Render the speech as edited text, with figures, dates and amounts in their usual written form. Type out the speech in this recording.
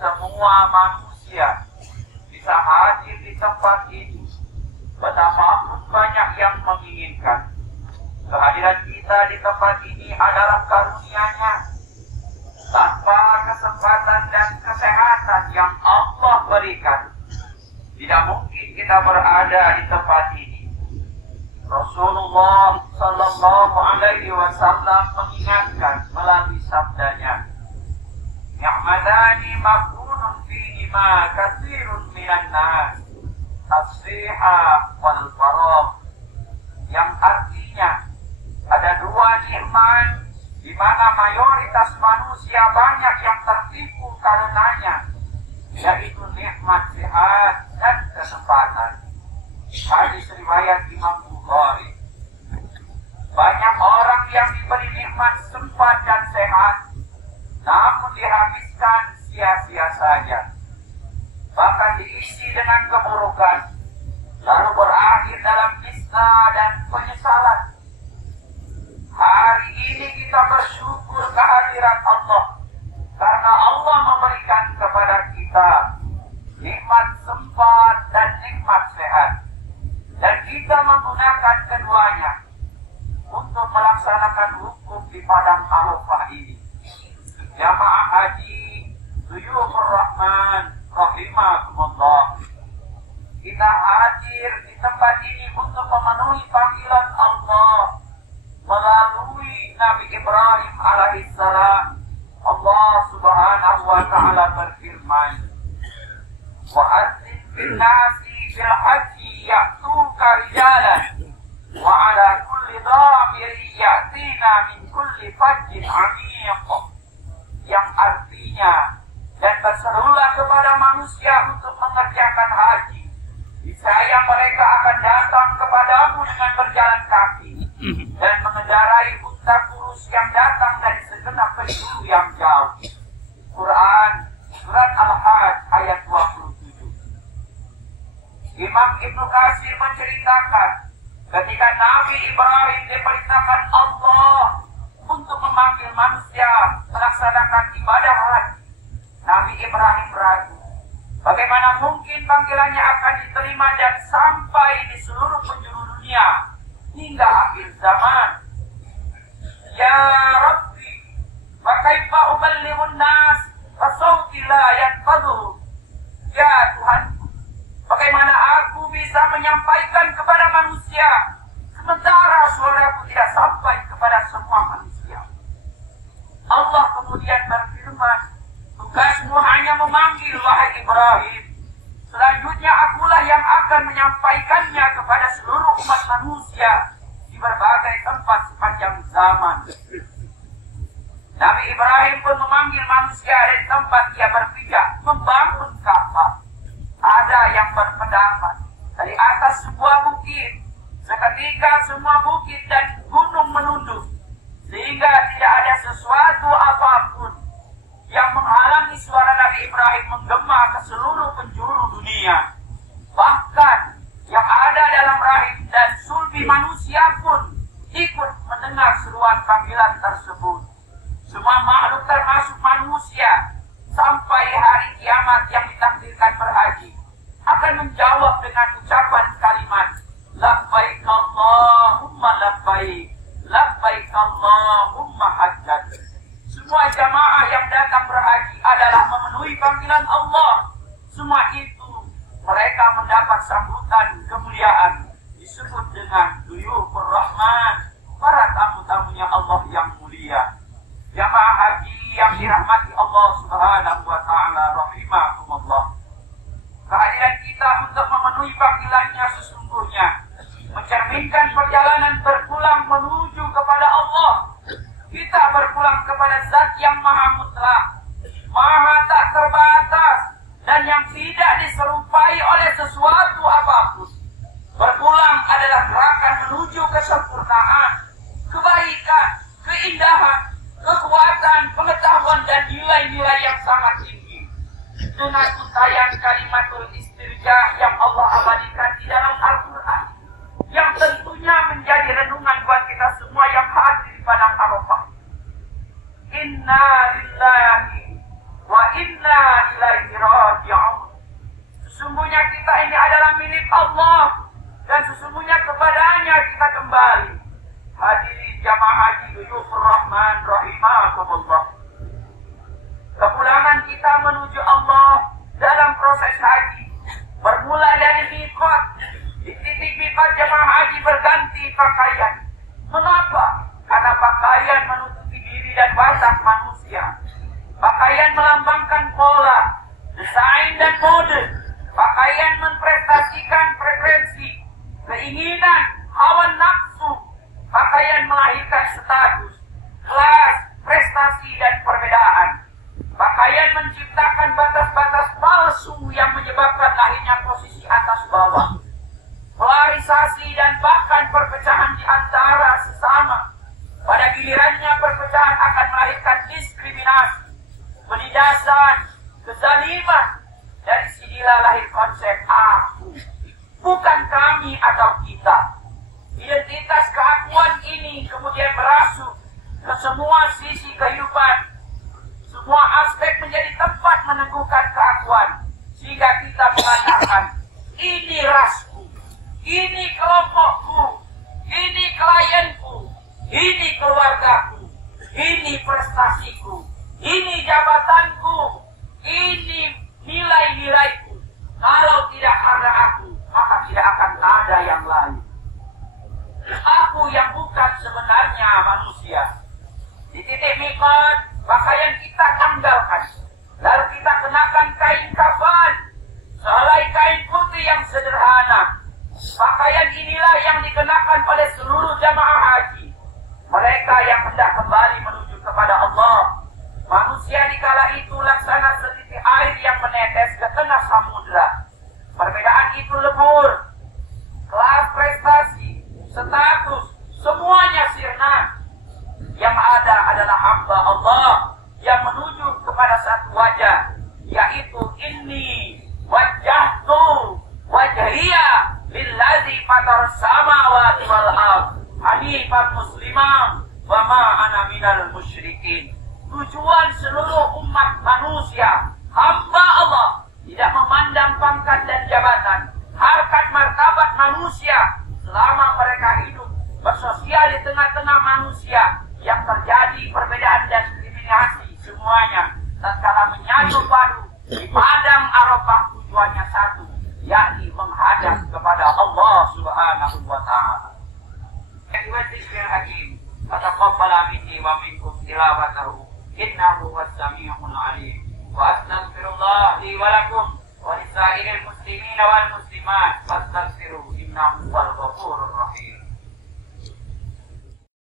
semua manusia bisa hadir di tempat ini, betapapun banyak yang menginginkan. Kehadiran kita di tempat ini adalah karunia-Nya. Tanpa kesempatan dan kesehatan yang Allah berikan, tidak mungkin kita berada di tempat ini. Rasulullah Sallallahu Alaihi Wasallam mengingatkan melalui sabdanya, "Ni'matani maghbunun fihima katsirun minan nas, as-siha wal faragh." Yang artinya ada dua nikmat di mana mayoritas manusia banyak yang tertipu karenanya, yaitu nikmat sehat dan kesempatan. Hadis riwayat Imam Bukhari. Banyak orang yang diberi nikmat sempat dan sehat, namun dihabiskan sia-sia saja, bahkan diisi dengan keburukan, lalu berakhir dalam nisna dan penyesalan. Hari ini kita bersyukur kehadiran Allah, karena Allah memberikan kepada kita nikmat sempat dan nikmat sehat, dan kita menggunakan keduanya untuk melaksanakan hukum di padang Arafah ini. Jamaah haji Duyufur Rahman rahimakumullah, kita hadir di tempat ini untuk memenuhi panggilan Allah melalui Nabi Ibrahim alaihissalam. Allah subhanahu wa ta'ala berfirman, "Wa'adzin bin nasi bil haji ya'tuka rijalan wa ala kulli dhamiri ya'tina min kulli fajjin 'amiq." Yang artinya, dan berserulah kepada manusia untuk mengerjakan haji. Niscaya mereka akan datang kepadamu dengan berjalan kaki dan mengendarai unta kurus yang datang dari segenap penjuru yang jauh. Quran Surat Al-Hajj ayat 27. Imam Ibnu Katsir menceritakan, ketika Nabi Ibrahim diperintahkan Allah untuk memanggil manusia melaksanakan ibadah haji, Nabi Ibrahim ragu. Bagaimana mungkin panggilannya akan diterima dan sampai di seluruh penjuru dunia hingga akhir zaman? Ya Rabbi, fakaifa uballighun nas fasawti la yanfadhu. Ya Tuhanku, bagaimana aku bisa menyampaikan kepada manusia sementara suaraku tidak sampai kepada semua manusia? Allah kemudian berfirman, "Tugasmu hanya memanggil, wahai Ibrahim. Selanjutnya akulah yang akan menyampaikannya kepada seluruh umat manusia di berbagai tempat sepanjang zaman." Nabi Ibrahim pun memanggil manusia dari tempat ia berpijak membangun Ka'bah. Ada yang berpendapat dari atas sebuah bukit. Seketika semua bukit dan gunung menunduk, sehingga tidak ada sesuatu apapun yang menghalangi suara Nabi Ibrahim menggema ke seluruh penjuru dunia. Bahkan yang ada dalam rahim dan sulbi manusia pun ikut mendengar seruan panggilan tersebut. Semua makhluk termasuk manusia sampai hari kiamat yang ditakdirkan berhaji akan menjawab dengan ucapan kalimat, "Labbaik Allahumma labbaik, labbaik Allahumma hajjaj." Semua jamaah yang datang berhaji adalah memenuhi panggilan Allah. Semua itu mereka mendapat sambutan kemuliaan, disebut dengan Duyufur Rahman, para tamu-tamunya Allah yang mulia. Jamaah haji yang dirahmati Allah subhanahu wa ta'ala rahimahumullah, kehadiran kita untuk memenuhi panggilannya sesungguhnya mencerminkan perjalanan berpulang menuju kepada Allah. Kita berpulang kepada Zat yang maha mutlak, maha tak terbatas, dan yang tidak diserupai oleh sesuatu apapun. Berpulang adalah gerakan menuju kesempurnaan, kebaikan, keindahan, kekuatan, pengetahuan, dan nilai-nilai yang sangat tinggi. Dengan untayan kalimatul istirja yang Allah abadikan di dalam Al-Quran, yang tentunya menjadi renungan buat kita semua yang hadir di padang Arafah. Inna lillahi wa inna ilaihi raji'un. Sesungguhnya kita ini adalah milik Allah dan sesungguhnya kepadanya kita kembali. Hadirin jamaah haji Duyufur Rahman rahimakumullah. Kepulangan kita menuju Allah dalam proses haji bermula dari miqat. Di titik miqat jamaah haji berganti pakaian. Mengapa? Karena pakaian menutupi diri dan watak manusia. Pakaian melambangkan pola, desain dan mode. Pakaian memprestasikan preferensi, keinginan, hawa nafsu. Pakaian melahirkan status, kelas, prestasi dan perbedaan. Pakaian menciptakan batas-batas palsu yang menyebabkan lahirnya posisi atas bawah, polarisasi dan bahkan perpecahan di antara sesama. Pada gilirannya perpecahan akan melahirkan diskriminasi, penindasan, kezaliman. Dari sinilah lahir konsep aku, bukan kami atau kita. Identitas keakuan ini kemudian merasuk ke semua sisi kehidupan. Semua aspek menjadi tempat meneguhkan keakuan. Sehingga kita mengatakan, ini rasku, ini kelompokku, ini klienku, ini keluargaku, ini prestasiku, ini jabatanku, ini nilai-nilaiku. Kalau tidak ada aku, maka tidak akan ada yang lain. Aku yang bukan sebenarnya manusia. Di titik miqat, pakaian kita tanggalkan. Lalu kita kenakan kain kafan, sehelai kain putih yang sederhana. Pakaian inilah yang dikenakan oleh seluruh jamaah haji, mereka yang hendak kembali menuju kepada Allah. Manusia di kala itu laksana setitik air yang menetes ke tengah samudra. Perbedaan itu lebur, kelas prestasi, status, semuanya sirna. Yang ada adalah hamba Allah yang menuju kepada satu wajah, yaitu inni wajjahtu wajhiya lillazi fatar samawati wal ard hanifan musliman wa ma ana minal musyrikin. Tujuan seluruh umat manusia, hamba Allah, tidak memandang pangkat dan jabatan, harkat martabat manusia selama mereka hidup bersosial di tengah-tengah manusia. Yang terjadi perbedaan dan diskriminasi semuanya tatkala menyatu padu di padang Arafah, tujuannya satu, yakni menghadap kepada Allah Subhanahu wa taala. Ayyuhal hakim, fataqabbal minni wa minkum tilawatahu innahu was-sami'ul 'alim. Wa astaghfirullah li wa lakum wa lisairil muslimina wal muslimat fastaghfiruhu innahu huwal ghafurur